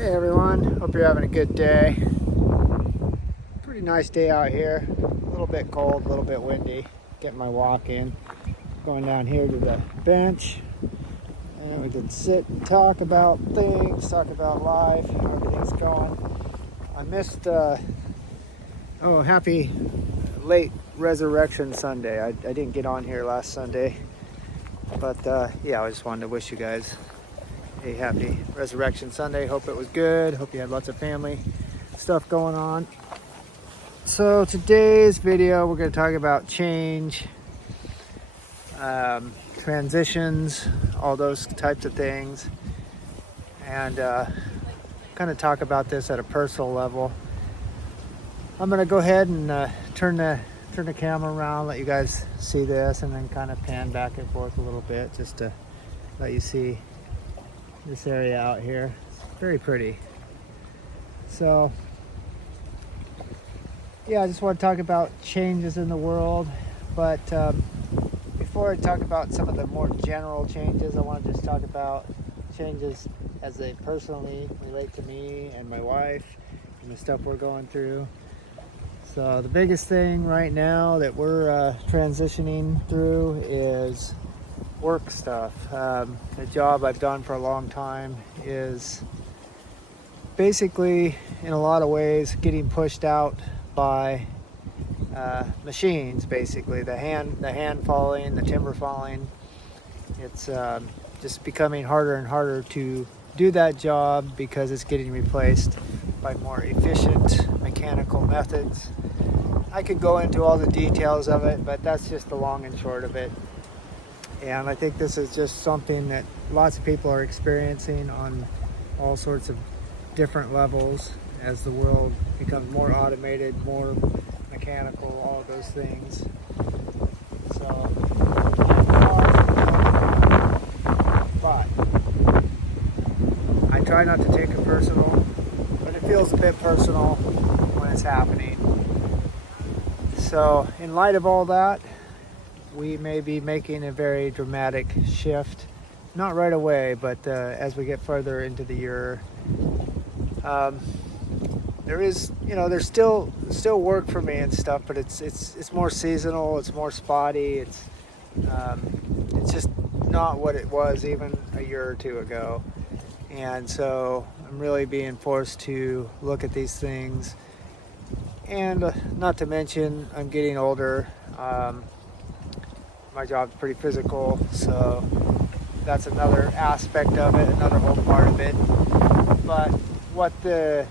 Hey everyone, hope you're having a good day. Pretty nice day out here. A little bit cold, a little bit windy. Getting my walk in. Going down here to the bench. And we can sit and talk about things, talk about life, how everything's going. I missed, happy late Resurrection Sunday. I didn't get on here last Sunday. But I just wanted to wish you guys a happy Resurrection Sunday. Hope it was good. Hope you had lots of family stuff going on. So today's video, we're going to talk about change, transitions, all those types of things, and kind of talk about this at a personal level. I'm going to go ahead and turn the camera around, let you guys see this, and then kind of pan back and forth a little bit just to let you see this area out here. It's very pretty. So I just want to talk about changes in the world, but before I talk about some of the more general changes, I want to just talk about changes as they personally relate to me and my wife and the stuff we're going through. So the biggest thing right now that we're transitioning through is work stuff. The job I've done for a long time is basically, in a lot of ways, getting pushed out by machines. Basically, the hand falling, the timber falling. It's just becoming harder and harder to do that job because it's getting replaced by more efficient mechanical methods. I could go into all the details of it, but that's just the long and short of it. And I think this is just something that lots of people are experiencing on all sorts of different levels as the world becomes more automated, more mechanical, all of those things. So, but I try not to take it personal, but it feels a bit personal when it's happening. So in light of all that, we may be making a very dramatic shift, not right away, but as we get further into the year. There's still work for me and stuff, but it's more seasonal, it's more spotty, it's just not what it was even a year or two ago. And so I'm really being forced to look at these things, and not to mention I'm getting older. My job's pretty physical, so that's another aspect of it, another whole part of it. But what the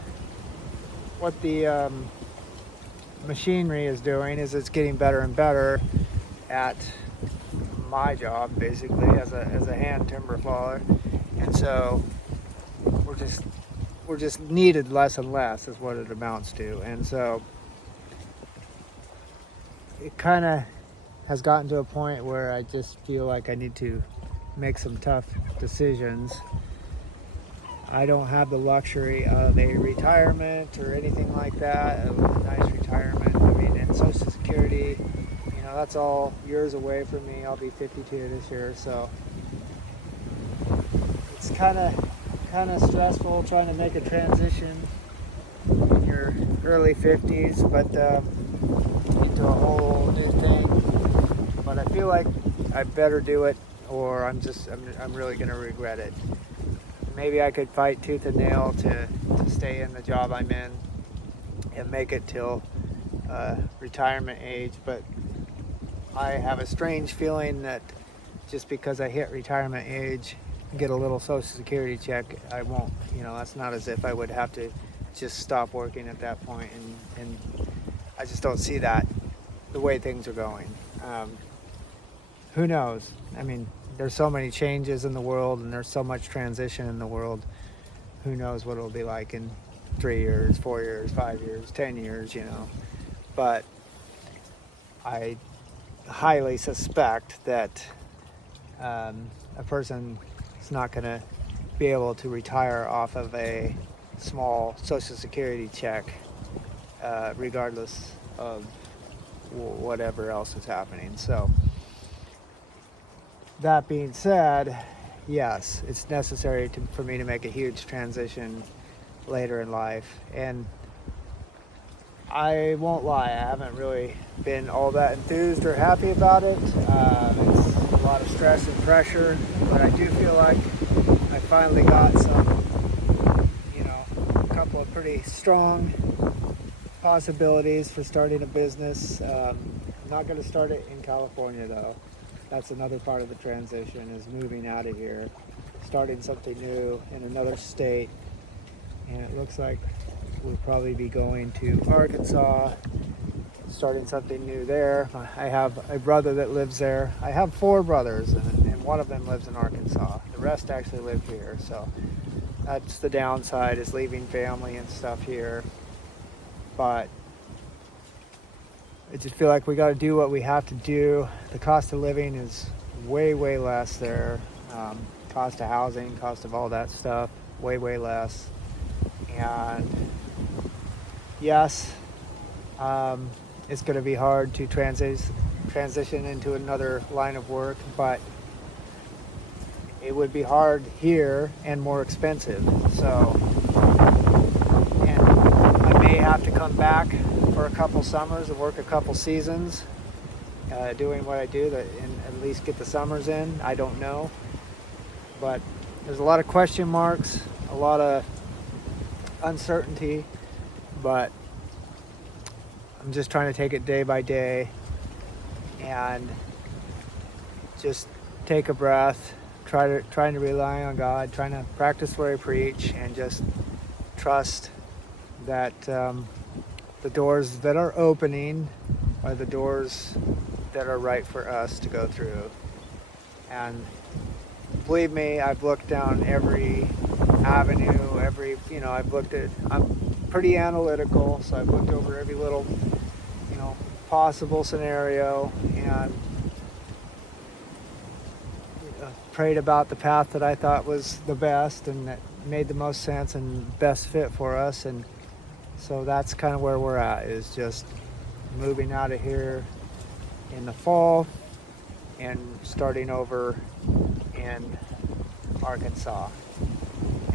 machinery is doing is it's getting better and better at my job, basically, as a hand timber faller, and so we're just needed less and less is what it amounts to. And so it kind of has gotten to a point where I just feel like I need to make some tough decisions. I don't have the luxury of a retirement or anything like that, a nice retirement. I mean, and Social Security, that's all years away from me. I'll be 52 this year, so it's kind of stressful trying to make a transition in your early 50s, but into a whole new thing. But I feel like I better do it, or I'm really going to regret it. Maybe I could fight tooth and nail to stay in the job I'm in and make it till retirement age, but I have a strange feeling that just because I hit retirement age, get a little Social Security check, I won't. That's not as if I would have to just stop working at that point, and I just don't see that the way things are going. Who knows? I mean, there's so many changes in the world, and there's so much transition in the world. Who knows what it'll be like in 3 years, 4 years, 5 years, 10 years, But I highly suspect that a person is not going to be able to retire off of a small Social Security check, regardless of whatever else is happening. So that being said, yes, it's necessary for me to make a huge transition later in life. And I won't lie, I haven't really been all that enthused or happy about it. It's a lot of stress and pressure, but I do feel like I finally got some, a couple of pretty strong possibilities for starting a business. I'm not going to start it in California though. That's another part of the transition, is moving out of here, starting something new in another state. And it looks like we'll probably be going to Arkansas, starting something new there. I have a brother that lives there. I have 4 brothers, and one of them lives in Arkansas. The rest actually live here, so that's the downside, is leaving family and stuff here. But I just feel like we got to do what we have to do. The cost of living is way, way less there. Cost of housing, cost of all that stuff, way, way less. And yes, it's going to be hard to transition into another line of work, but it would be hard here and more expensive. So, and I may have to come back for a couple summers and work a couple seasons doing what I do, and at least get the summers in. I don't know, but there's a lot of question marks, a lot of uncertainty, but I'm just trying to take it day by day and just take a breath, trying to rely on God, trying to practice what I preach, and just trust that the doors that are opening are the doors that are right for us to go through. And believe me, I've looked down every avenue, I'm pretty analytical, so I've looked over every little, possible scenario, and prayed about the path that I thought was the best and that made the most sense and best fit for us. And so that's kind of where we're at, is just moving out of here in the fall and starting over in Arkansas.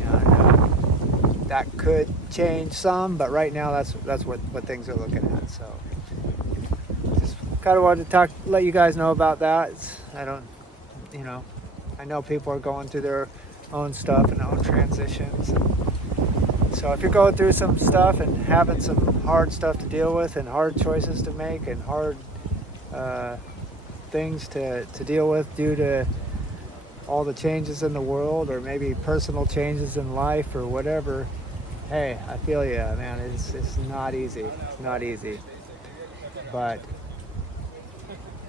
And that could change some, but right now that's what things are looking at. So just kind of wanted to let you guys know about that. I know people are going through their own stuff and own transitions. So if you're going through some stuff and having some hard stuff to deal with and hard choices to make and hard things to deal with due to all the changes in the world, or maybe personal changes in life or whatever, hey, I feel you, man. It's not easy. It's not easy. But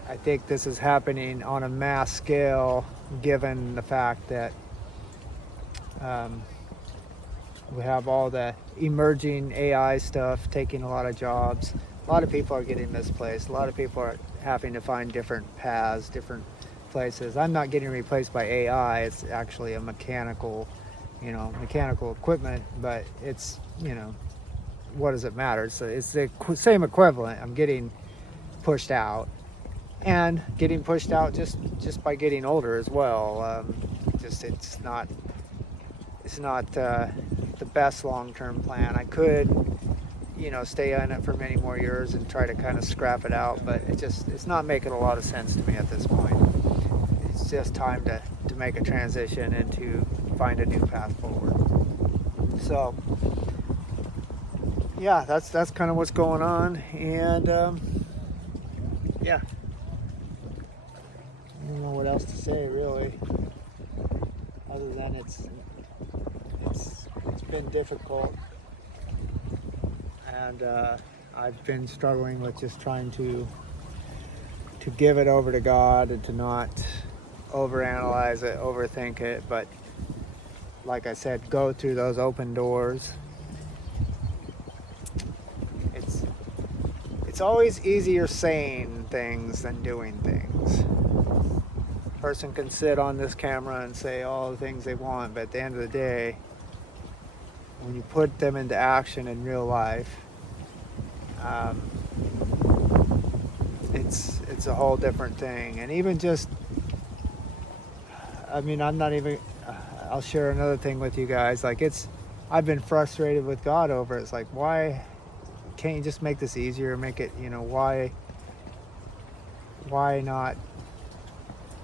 I think this is happening on a mass scale, given the fact that we have all the emerging AI stuff taking a lot of jobs. A lot of people are getting misplaced. A lot of people are having to find different paths, different places. I'm not getting replaced by AI. It's actually a mechanical equipment, but it's, what does it matter? So it's the same equivalent. I'm getting pushed out, and getting pushed out just by getting older as well. It's not the best long-term plan. I could, stay on it for many more years and try to kind of scrap it out, but it's not making a lot of sense to me at this point. It's just time to make a transition and to find a new path forward. So yeah, that's kind of what's going on. And yeah, I don't know what else to say really, other than it's been difficult, and I've been struggling with just trying to give it over to God and to not overanalyze it, overthink it, but like I said, go through those open doors. It's always easier saying things than doing things. A person can sit on this camera and say all the things they want, but at the end of the day, when you put them into action in real life, it's a whole different thing. And even just, I'll share another thing with you guys. Like, it's I've been frustrated with God over it. It's like, why can't you just make this easier? Make it, why not?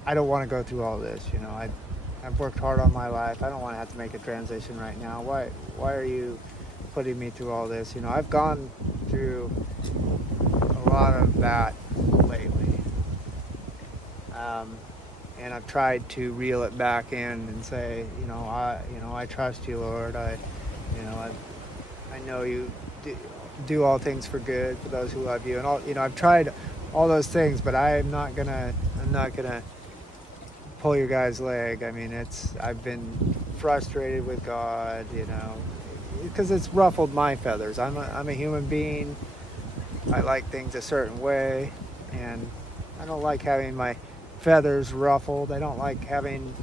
I don't want to go through all this. I've worked hard on my life. I don't want to have to make a transition right now. Why are you putting me through all this? I've gone through a lot of that lately. And I've tried to reel it back in and say, I trust you, Lord. I know you do all things for good for those who love you, and all. I've tried all those things, but I'm not gonna pull your guy's leg. I mean, I've been frustrated with God, because it's ruffled my feathers. I'm a human being. I like things a certain way, and I don't like having my feathers ruffled. I don't like having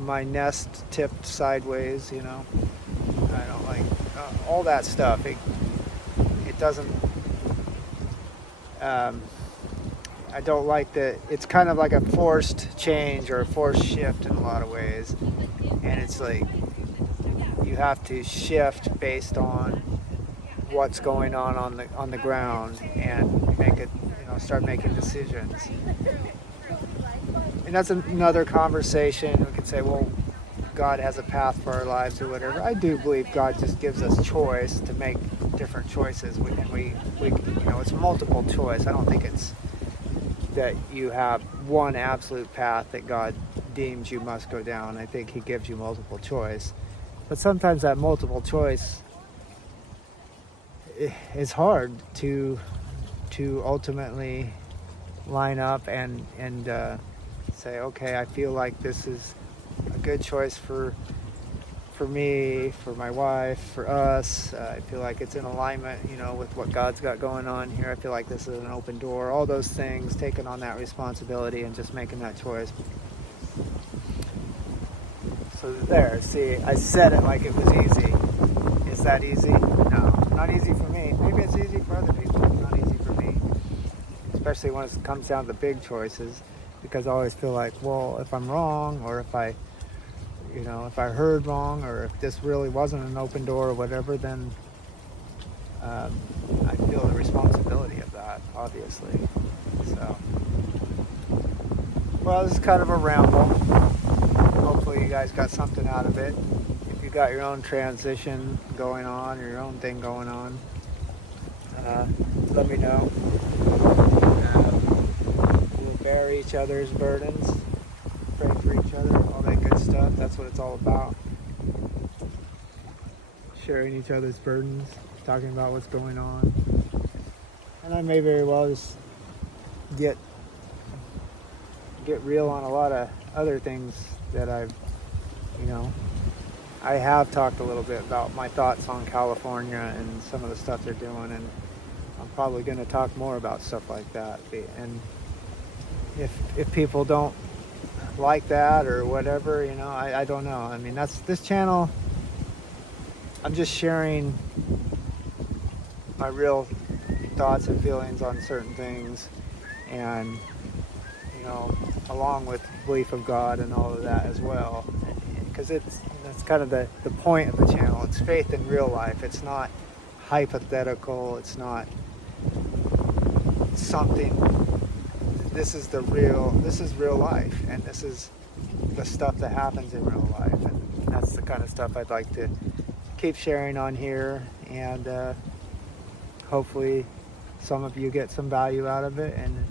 my nest tipped sideways. I don't like all that stuff. It doesn't. I don't like that. It's kind of like a forced change or a forced shift in a lot of ways, and it's like you have to shift based on what's going on the ground and make it, start making decisions. And that's another conversation. We could say, well, God has a path for our lives or whatever. I do believe God just gives us choice to make different choices. We it's multiple choice. I don't think it's that you have one absolute path that God deems you must go down. I think He gives you multiple choice. But sometimes that multiple choice is hard to ultimately line up and say, okay, I feel like this is a good choice for me, for my wife, for us. I feel like it's in alignment, with what God's got going on here. I feel like this is an open door. All those things, taking on that responsibility and just making that choice. So there, see, I said it like it was easy. Is that easy? No, not easy for me. Maybe it's easy for other people, but not easy for me. Especially when it comes down to big choices, because I always feel like, well, if I'm wrong, or if I heard wrong, or if this really wasn't an open door or whatever, then I feel the responsibility of that, obviously. So, well, this is kind of a ramble. Hopefully you guys got something out of it. If you got your own transition going on, or your own thing going on, let me know. We'll bear each other's burdens, pray for each other, all that good stuff. That's what it's all about. Sharing each other's burdens, talking about what's going on. And I may very well just get real on a lot of other things that I have talked a little bit about my thoughts on California and some of the stuff they're doing, and I'm probably going to talk more about stuff like that. And if people don't like that or whatever, I don't know. I mean, that's this channel. I'm just sharing my real thoughts and feelings on certain things, and along with belief of God and all of that as well, because that's kind of the point of the channel. It's faith in real life. It's not hypothetical. It's not something. This is real life, and this is the stuff that happens in real life, and that's the kind of stuff I'd like to keep sharing on here, and hopefully some of you get some value out of it. And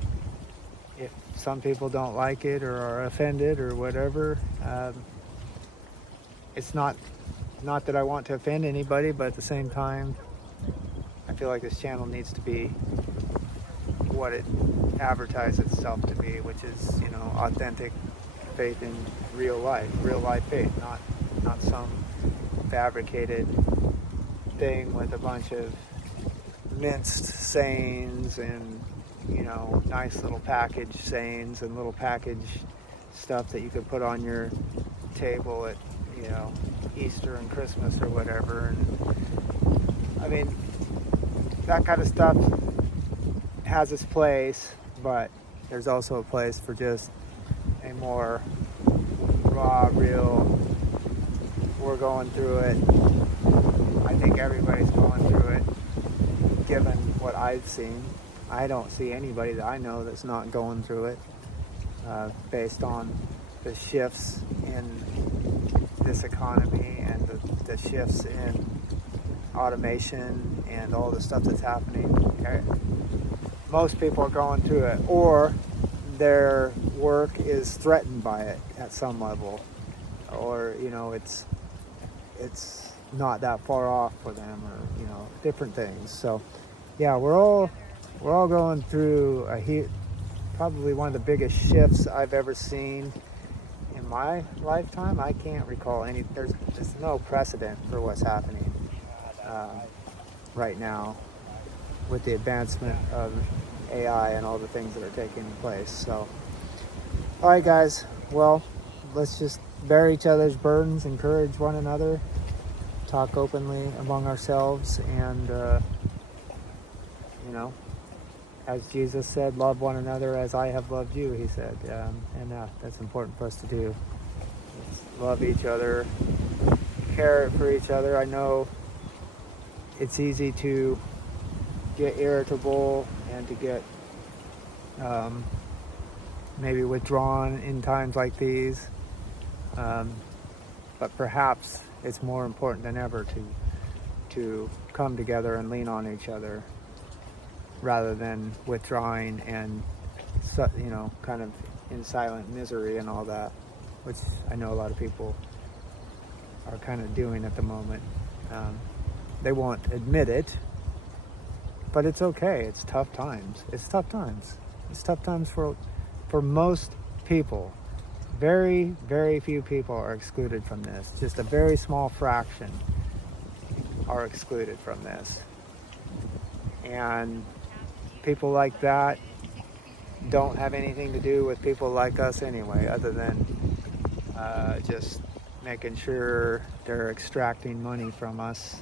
if some people don't like it or are offended or whatever, it's not that I want to offend anybody, but at the same time, I feel like this channel needs to be what it advertises itself to be, which is, authentic faith in real life faith, not some fabricated thing with a bunch of minced sayings and nice little package sayings and little package stuff that you could put on your table at Easter and Christmas or whatever. And I mean, that kind of stuff has its place, but there's also a place for just a more raw, real, we're going through it, given what I've seen. I don't see anybody that I know that's not going through it, based on the shifts in this economy and the shifts in automation and all the stuff that's happening. Most people are going through it, or their work is threatened by it at some level, or it's not that far off for them, or different things. So yeah, we're all going through probably one of the biggest shifts I've ever seen in my lifetime. I can't recall any. There's just no precedent for what's happening right now with the advancement of AI and all the things that are taking place. So, all right, guys. Well, let's just bear each other's burdens, encourage one another, talk openly among ourselves, and as Jesus said, love one another as I have loved you, he said. And that's important for us to do. Let's love each other, care for each other. I know it's easy to get irritable and to get maybe withdrawn in times like these. But perhaps it's more important than ever to come together and lean on each other, rather than withdrawing and kind of in silent misery and all that, which I know a lot of people are kind of doing at the moment. They won't admit it, but it's okay. It's tough times. It's tough times for most people. Very, very few people are excluded from this. Just a very small fraction are excluded from this. And people like that don't have anything to do with people like us anyway, other than just making sure they're extracting money from us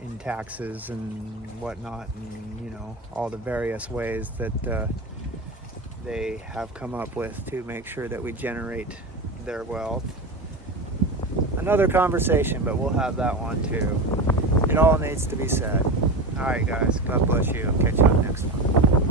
in taxes and whatnot, and all the various ways that they have come up with to make sure that we generate their wealth. Another conversation, but we'll have that one too. It all needs to be said. All right, guys. God bless you. I'll catch you on the next one.